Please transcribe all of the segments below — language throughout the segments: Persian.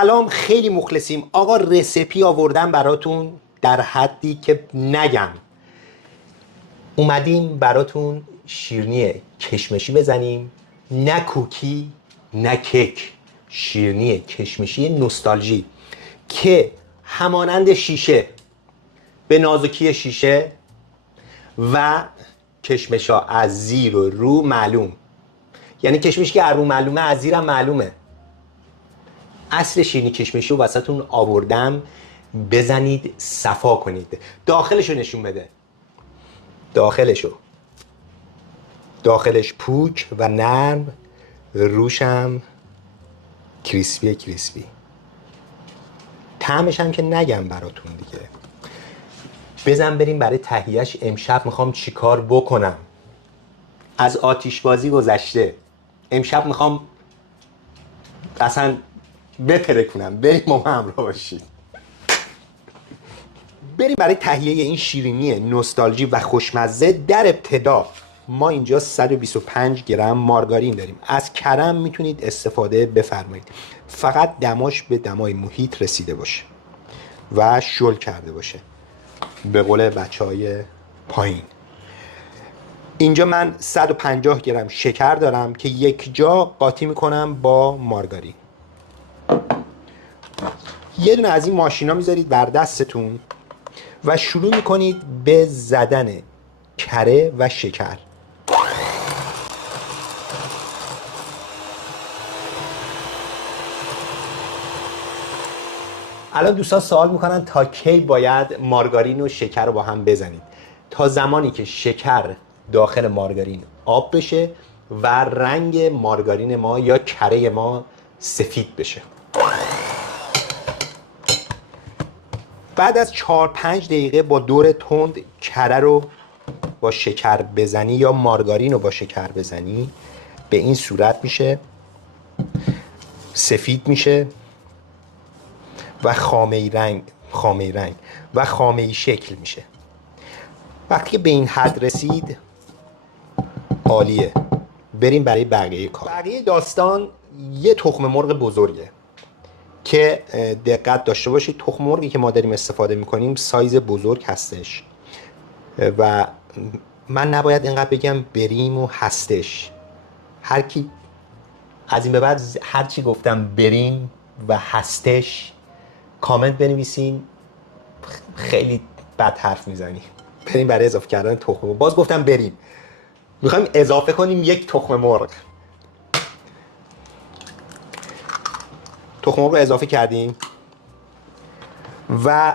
سلام، خیلی مخلصیم. آقا رسیپی آوردم براتون در حدی که نگم. اومدیم براتون شیرینی کشمشی بزنیم، نه کوکی نه کیک، شیرینی کشمشی نوستالژی که همانند شیشه، به نازکی شیشه و کشمشا از زیر و رو معلوم، یعنی کشمشی که از رو معلومه از زیرم معلومه. اصل شیرینی کشمشی رو وسطتون آوردم، بزنید صفا کنید. داخلشو نشون بده. داخلش پوک و نرم، روشم کریسپی. طعمش هم که نگم براتون دیگه. بزن بریم برای تهیهش. امشب میخوام چیکار بکنم؟ از آتیشبازی گذشته، امشب میخوام اصلا بترکونم. بریم با من همراه باشید. بریم برای تهیه این شیرینی نوستالژی و خوشمزه. در ابتدا ما اینجا 125 گرم مارگارین داریم. از کرم میتونید استفاده بفرمایید، فقط دماش به دمای محیط رسیده باشه و شل کرده باشه، به قول بچهای پایین. اینجا من 150 گرم شکر دارم که یک جا قاطی میکنم با مارگارین. یه دونه از این ماشینا میذارید بر دستتون و شروع میکنید به زدن کره و شکر. الان دوستان سوال میکنن تا کی باید مارگارین و شکر رو با هم بزنید؟ تا زمانی که شکر داخل مارگارین آب بشه و رنگ مارگارین ما یا کره ما سفید بشه. بعد از 4-5 دقیقه با دور تند کره رو با شکر بزنی یا مارگارین رو با شکر بزنی، به این صورت میشه، سفید میشه و خامه‌ای رنگ و خامه‌ای شکل میشه. وقتی که به این حد رسید عالیه. بریم برای بقیه کار. بقیه داستان یه تخم مرغ بزرگه که دقت داشته باشید. تخم مرغی که ما داریم استفاده میکنیم سایز بزرگ هستش و من نباید اینقدر بگم بریم و هستش. هر کی از این به بعد هر چی گفتم بریم و هستش کامنت بنویسین، خیلی بد حرف میزنی. بریم برای اضافه کردن تخم مرغ. باز گفتم بریم، میخوایم اضافه کنیم یک تخم مرغ. تخم مرغ رو اضافه کردیم و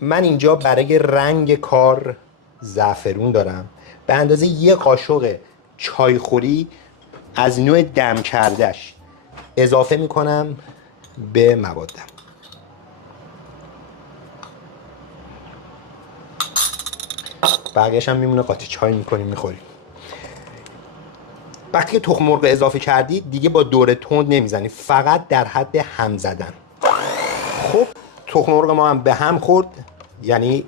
من اینجا برای رنگ کار زعفرون دارم به اندازه 1 قاشق چایخوری از نوع دم کردهش اضافه میکنم به موادم. بقیه‌اش هم میمونه قاطی چای میکنیم میخوریم. وقتی که تخم مرغ اضافه کردید دیگه با دور تند نمیزنید، فقط در حد هم زدن. خب تخم مرغ ما هم به هم خورد، یعنی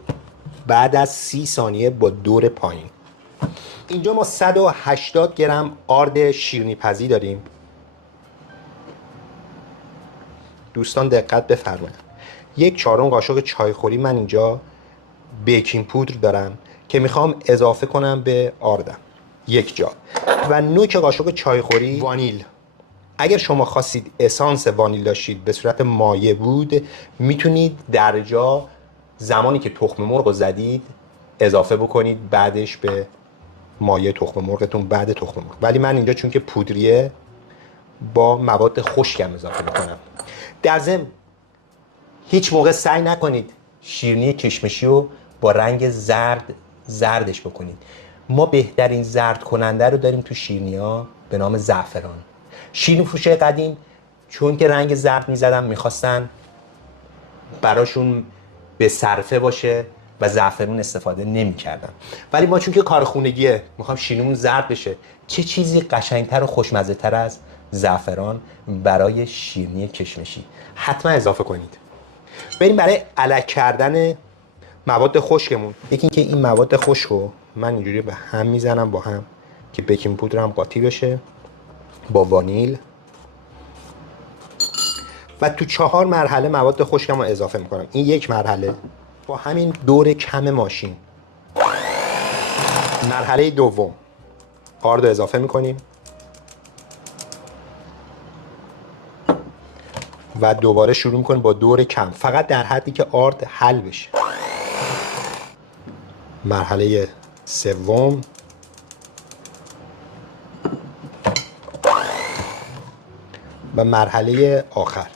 بعد از 30 ثانیه با دور پایین. اینجا ما 180 گرم آرد شیرینی پزی داریم. دوستان دقت بفرمایید. 1/4 قاشق چایخوری من اینجا بیکینگ پودر دارم که میخوام اضافه کنم به آردم، 1 جا، و نوک قاشق چایخوری وانیل. اگر شما خواستید اسانس وانیل داشتید به صورت مایع بود، میتونید در جا زمانی که تخم مرغ رو زدید اضافه بکنید بعدش به مایع تخم مرغتون بعد تخم مرغ. ولی من اینجا چون که پودریه با مواد خشکم اضافه میکنم. در ضمن هیچ موقع سعی نکنید شیرینی کشمشی رو با رنگ زردش بکنید. ما بهترین زرد کننده رو داریم تو شیرینی‌ها به نام زعفران. شیرینی فروشای قدیم چون که رنگ زرد میزدن میخواستن براشون به صرفه باشه و زعفرون استفاده نمی‌کردن. ولی ما چون که کار خونگیه میخوام شیرینیمون زرد بشه، چه چیزی قشنگتر و خوشمزه‌تر از زعفران برای شیرینی کشمشی؟ حتما اضافه کنید. بریم برای الک کردن مواد خشکمون. یکی اینکه این مواد خشک رو من اینجوری به هم میزنم با هم که بیکینگ پودر هم قاطی بشه با وانیل و تو 4 مرحله مواد خشکم رو اضافه میکنم. این یک مرحله با همین دور کم ماشین. مرحله دوم آرد رو اضافه میکنیم و دوباره شروع میکنیم با دور کم، فقط در حدی که آرد حل بشه. مرحله سوم و مرحله آخر.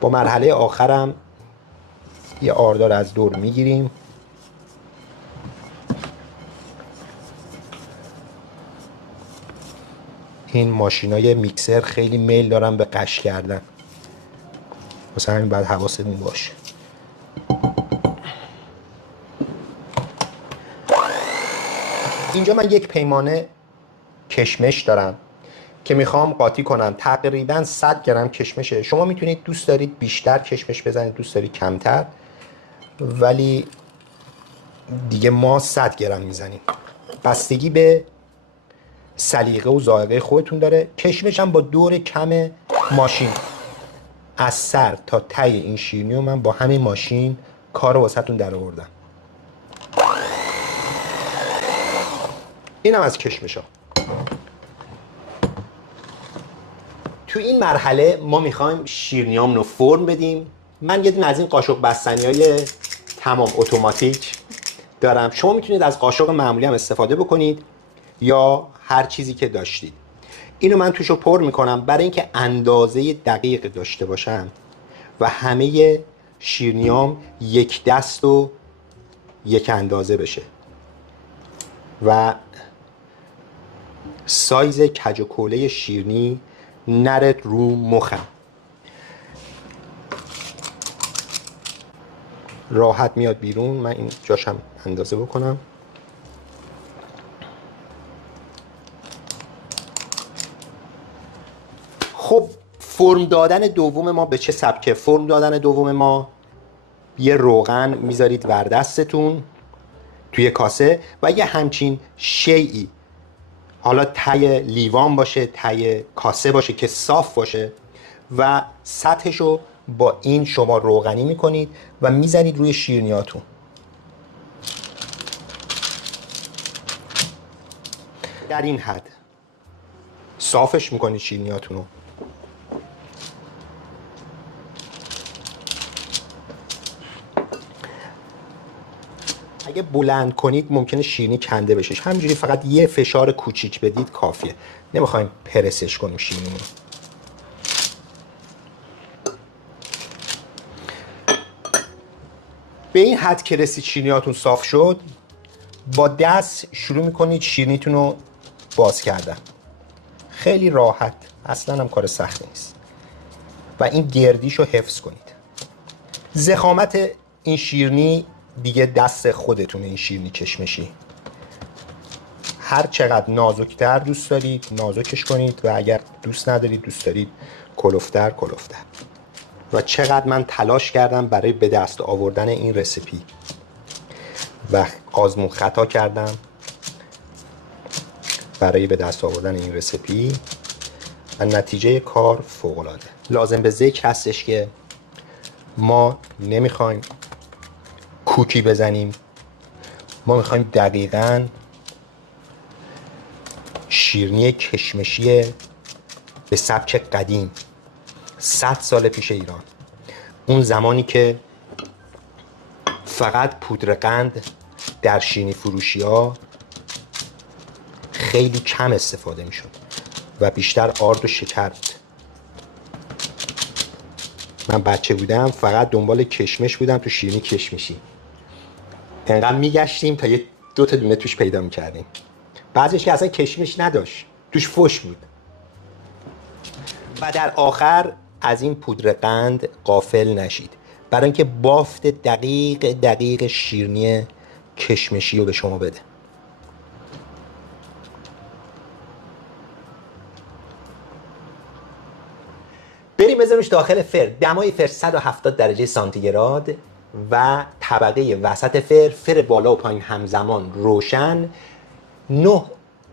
با مرحله آخرم یه آردار از دور میگیریم این ماشینای میکسر خیلی میل دارن به قش کردن، مثلا همین باید حواستون باشه. اینجا من یک پیمانه کشمش دارم که میخوام قاطی کنم. تقریبا 100 گرم کشمشه. شما میتونید دوست دارید بیشتر کشمش بزنید، دوست دارید کمتر، ولی دیگه ما 100 گرم میزنیم. بستگی به سلیقه و ذائقه خودتون داره. کشمش هم با دور کم ماشین از سر تا ته این شیرینی رو من با همین ماشین کار واسهتون در آوردم. اینم از کشمش ها. تو این مرحله ما میخوایم شیرینیامون رو فرم بدیم. من یه دونه از این قاشق بستنی‌های تمام اتوماتیک دارم. شما میتونید از قاشق معمولی هم استفاده بکنید یا هر چیزی که داشتید. اینو من توشو پر میکنم برای اینکه اندازه دقیق داشته باشم و همه شیرینیام یک دست و یک اندازه بشه و سایز کج و کوله شیرینی نره رو مخم. راحت میاد بیرون. من این جاشم اندازه بکنم. خب فرم دادن دوم ما به چه سبکه؟ فرم دادن دوم ما یه روغن میذارید ور دستتون توی کاسه و یه همچین شیئی، حالا ته لیوان باشه، ته کاسه باشه که صاف باشه و سطحشو با این شما روغنی میکنید و میزنید روی شیرینیاتون. در این حد صافش میکنید شیرینیاتون رو. اگه بلند کنید ممکنه شیرینی کنده بشه. همینجوری فقط یه فشار کوچیک بدید کافیه. نمیخوایم پرسش کنیم شیرینی. به این حد که رسید شیرینیاتون صاف شد، با دست شروع میکنید شیرینیتون رو باز کردن. خیلی راحت، اصلا هم کار سختی نیست و این گردیشو حفظ کنید. ضخامت این شیرینی دیگه دست خودتونه. این شیرینی کشمشی هر چقدر نازکتر دوست دارید نازکش کنید و اگر دوست ندارید دوست دارید کلفتر کلفتر. و چقدر من تلاش کردم برای به دست آوردن این رسیپی و آزمون خطا کردم برای به دست آوردن این رسیپی و نتیجه کار فوق‌العاده. لازم به ذکر هستش که ما نمیخوایم کوکی بزنیم، ما میخوایم دقیقاً شیرینی کشمشی به سبک قدیم 100 سال پیش ایران، اون زمانی که فقط پودر قند در شیرینی فروشی ها خیلی کم استفاده میشد و بیشتر آرد و شکر بود. من بچه بودم فقط دنبال کشمش بودم تو شیرینی کشمشی. انقدر میگشتیم تا یه 2 تا دونه توش پیدا میکردیم. بعضیش که اصلا کشمش نداشت، توش فوش بود. و در آخر از این پودر قند غافل نشید برای اینکه بافت دقیق شیرینی کشمشی رو به شما بده. بریم بذاریمش داخل فر. دمای فر 170 درجه سانتیگراد و طبقه وسط فر بالا و پایین همزمان روشن 9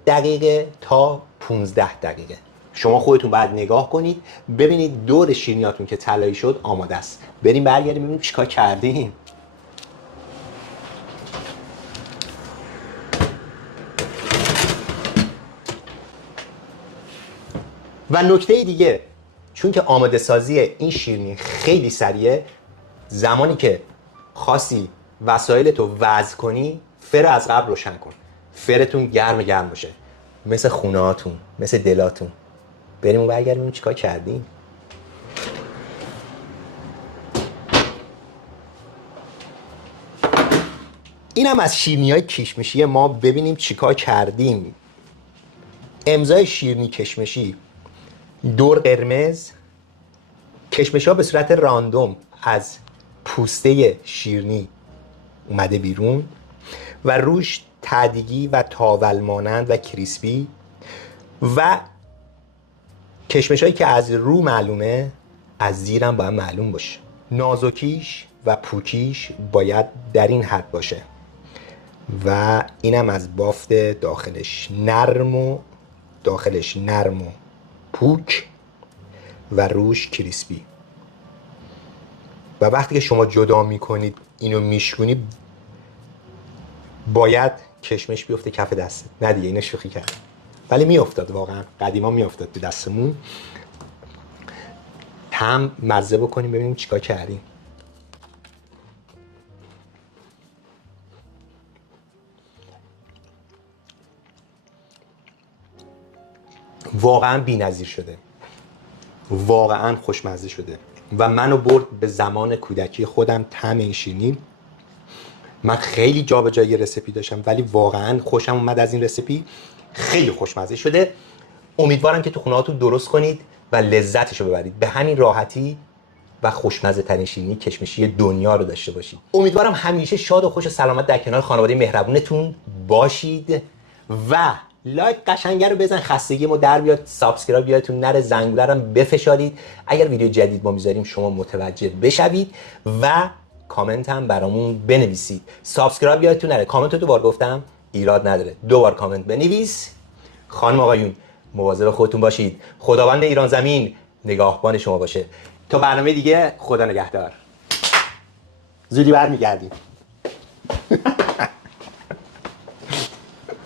دقیقه تا 15 دقیقه. شما خودتون باید نگاه کنید ببینید دور شیرینیاتون که طلایی شد آماده است. بریم برگردیم ببینیم چیکار کردیم. و نکته دیگه، چون که آماده سازی این شیرینی خیلی سریعه، زمانی که خاصی وسایلتو وزن کنی فر از قبل روشن کن. فرتون گرم باشه، مثل خونهاتون، مثل دلاتون. بریم و برگردیم ببینیم چیکار کردیم. اینم از شیرینی‌های کشمشی ما. ببینیم چیکار کردیم. امضای شیرینی کشمشی، دور قرمز، کشمش‌ها به صورت راندوم از پوسته شیرینی اومده بیرون و روش تعدیگی و تاول مانند و کریسپی و کشمش‌هایی که از رو معلومه از زیرم باید معلوم باشه. نازکیش و پوکیش باید در این حد باشه و اینم از بافت داخلش نرم و پوک و روش کریسپی. و وقتی که شما جدا میکنید اینو میشکنید باید کشمش بیفته کف دستت. نه دیگه اینو شوخی کرد، ولی میافتاد واقعا. قدیما میافتاد به دستمون. هم مزه بکنیم ببینیم چیکار کردیم. واقعا بی‌نظیر شده، واقعا خوشمزه شده و منو برد به زمان کودکی خودم. طعم این شیرینی، من خیلی جابجایی رسیپی داشتم ولی واقعا خوشم اومد از این رسیپی. خیلی خوشمزه شده. امیدوارم که تو خونه‌هاتون درست کنید و لذتش رو ببرید. به همین راحتی و خوشمزه ترین شیرینی کشمشی دنیا رو داشته باشید. امیدوارم همیشه شاد و خوش و سلامت در کنار خانواده مهربونتون باشید و لایک قشنگه رو بزن، خستگی ما در بیاد، سابسکرایب یادتون نره، زنگوله رو بفشارید اگر ویدیو جدید ما میذاریم شما متوجه بشوید و کامنت هم برامون بنویسید. سابسکرایب یادتون نره. کامنت رو دوبار گفتم ایراد نداره، دوبار کامنت بنویس. خانم آقایون مواظب خودتون باشید. خداوند ایران زمین نگاهبان شما باشه. تا برنامه دیگه، خدا نگهدار. زودی برمیگردیم.